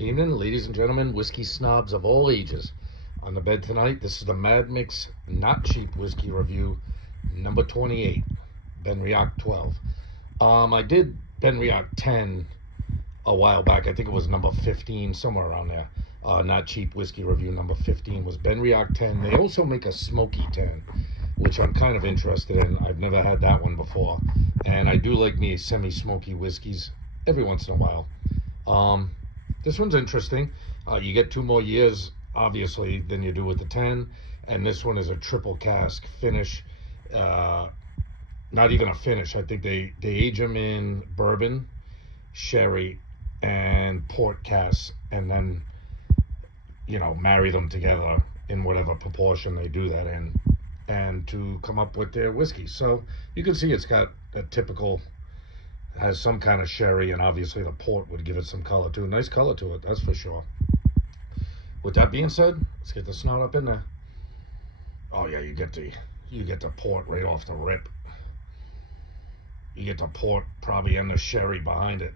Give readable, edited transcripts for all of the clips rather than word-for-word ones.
Evening, ladies and gentlemen, whiskey snobs of all ages. On the bed tonight, this is the Micks Not Cheap Whiskey Review, number 28, Benriach 12. I did Benriach 10 a while back. I think it was number 15, somewhere around there. Not Cheap Whiskey Review, number 15 was Benriach 10. They also make a Smoky 10, which I'm kind of interested in. I've never had that one before. And I do like me semi-smoky whiskeys every once in a while. This one's interesting. You get 2 more years, obviously, than you do with the 10. And this one is a triple cask finish. Not even a finish. I think they age them in bourbon, sherry, and port casks, and then, marry them together in whatever proportion they do that in, and to come up with their whiskey. So you can see it's got a typical, has some kind of sherry, and obviously the port would give it some color too. Nice color to it, that's for sure. With that being said, let's get the snot up in there. Oh yeah, you get the port right off the rip. You get the port probably in the sherry behind it.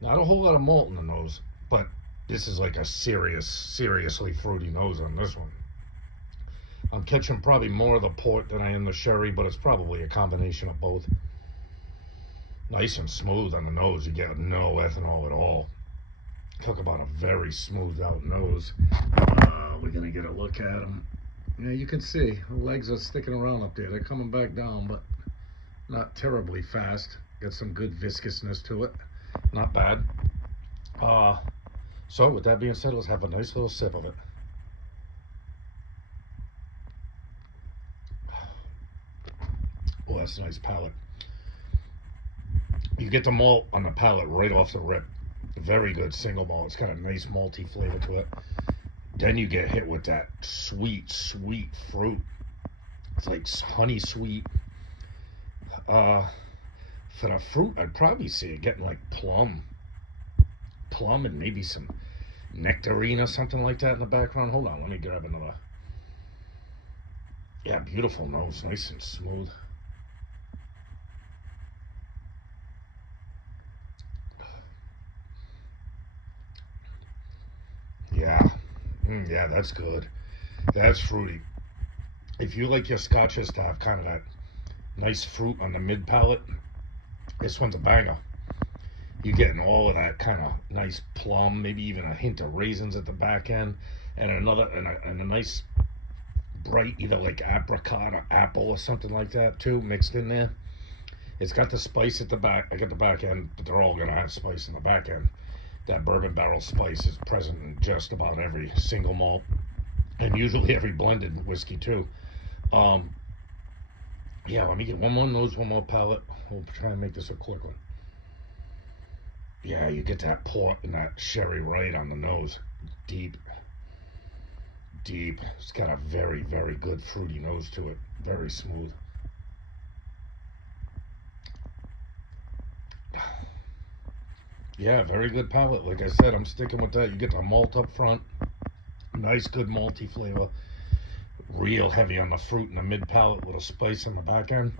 Not a whole lot of malt in the nose, but this is like a seriously fruity nose on this one. I'm catching probably more of the port than I am the sherry, but it's probably a combination of both. Nice and smooth on the nose. You get no ethanol at all. Talk about a very smoothed out nose. We're gonna get a look at them. Yeah, you can see the legs are sticking around up there. They're coming back down, but not terribly fast. Got some good viscousness to it. Not bad. So with that being said, let's have a nice little sip of it. Oh, that's a nice palate. You get the malt on the palate right off the rip. Very good single malt. It's got a nice malty flavor to it. Then you get hit with that sweet fruit. It's like honey sweet. For the fruit, I'd probably see it getting like plum and maybe some nectarine or something like that in the background. Hold on, let me grab another. Yeah, beautiful nose, nice and smooth. Yeah, that's good. That's fruity. If you like your scotches to have kind of that nice fruit on the mid palate, this one's a banger. You're getting all of that kind of nice plum, maybe even a hint of raisins at the back end, and a nice bright either like apricot or apple or something like that too mixed in there. It's got the spice at the back. I got the back end, but they're all gonna have spice in the back end. That bourbon barrel spice is present in just about every single malt, and usually every blended whiskey too. Yeah, let me get one more nose, one more palate. We'll try and make this a quick one. Yeah, you get that port and that sherry right on the nose. Deep. It's got a very good fruity nose to it. Very smooth. Yeah, very good palate. Like I said, I'm sticking with that. You get the malt up front. Nice, good malty flavor. Real heavy on the fruit in the mid palate, little spice in the back end.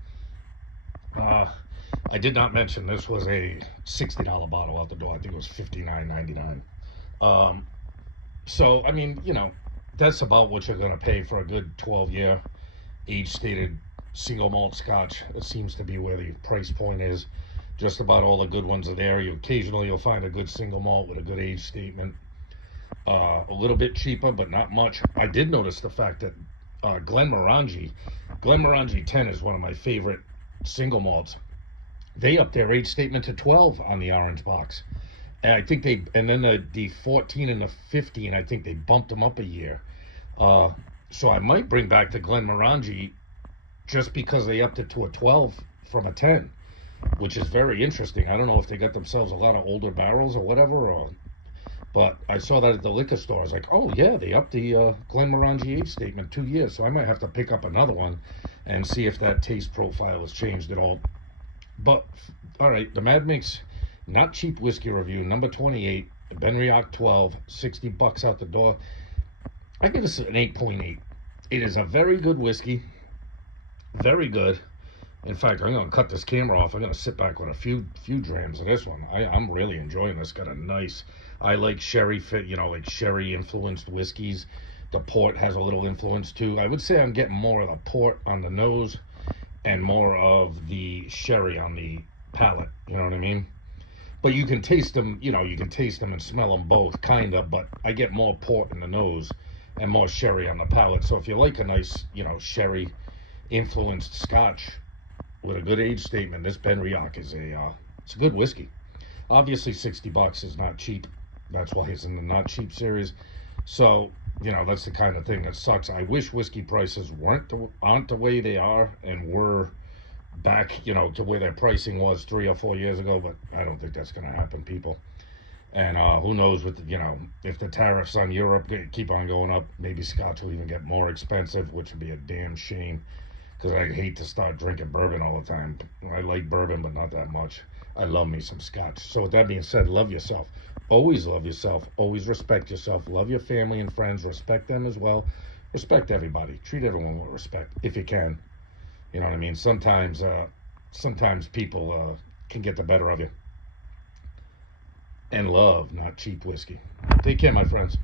I did not mention this was a $60 bottle out the door. I think it was $59.99. So I mean, that's about what you're gonna pay for a good 12-year age-stated single malt Scotch. It seems to be where the price point is. Just about all the good ones are there. Occasionally you'll find a good single malt with a good age statement. A little bit cheaper, but not much. I did notice the fact that Glenmorangie 10 is one of my favorite single malts. They upped their age statement to 12 on the orange box. And I think and then the 14 and the 15, I think they bumped them up a year. So I might bring back the Glenmorangie just because they upped it to a 12 from a 10, which is very interesting. I don't know if they got themselves a lot of older barrels or whatever, but I saw that at the liquor store. I was like, oh yeah, they upped the Glenmorangie age statement 2 years, so I might have to pick up another one and see if that taste profile has changed at all. But all right, the Micks Not Cheap Whiskey Review, number 28, Benriach 12, $60 out the door. I give this an 8.8. It is a very good whiskey, very good. In fact, I'm gonna cut this camera off. I'm gonna sit back with a few drams of this one. I'm really enjoying this. Got a nice. I like sherry fit, like sherry influenced whiskeys. The port has a little influence too. I would say I'm getting more of the port on the nose and more of the sherry on the palate. You know what I mean? But you can taste them. You can taste them and smell them both, kinda. But I get more port in the nose and more sherry on the palate. So if you like a nice, sherry influenced Scotch with a good age statement, this Benriach is it's a good whiskey. Obviously, $60 is not cheap. That's why it's in the not cheap series. So that's the kind of thing that sucks. I wish whiskey prices aren't the way they are and were back, to where their pricing was 3 or 4 years ago. But I don't think that's going to happen, people. And who knows with if the tariffs on Europe keep on going up, maybe Scotch will even get more expensive, which would be a damn shame. Because I hate to start drinking bourbon all the time. I like bourbon, but not that much. I love me some Scotch. So with that being said, love yourself. Always love yourself. Always respect yourself. Love your family and friends. Respect them as well. Respect everybody. Treat everyone with respect if you can. You know what I mean? Sometimes people can get the better of you. And love, not cheap whiskey. Take care, my friends.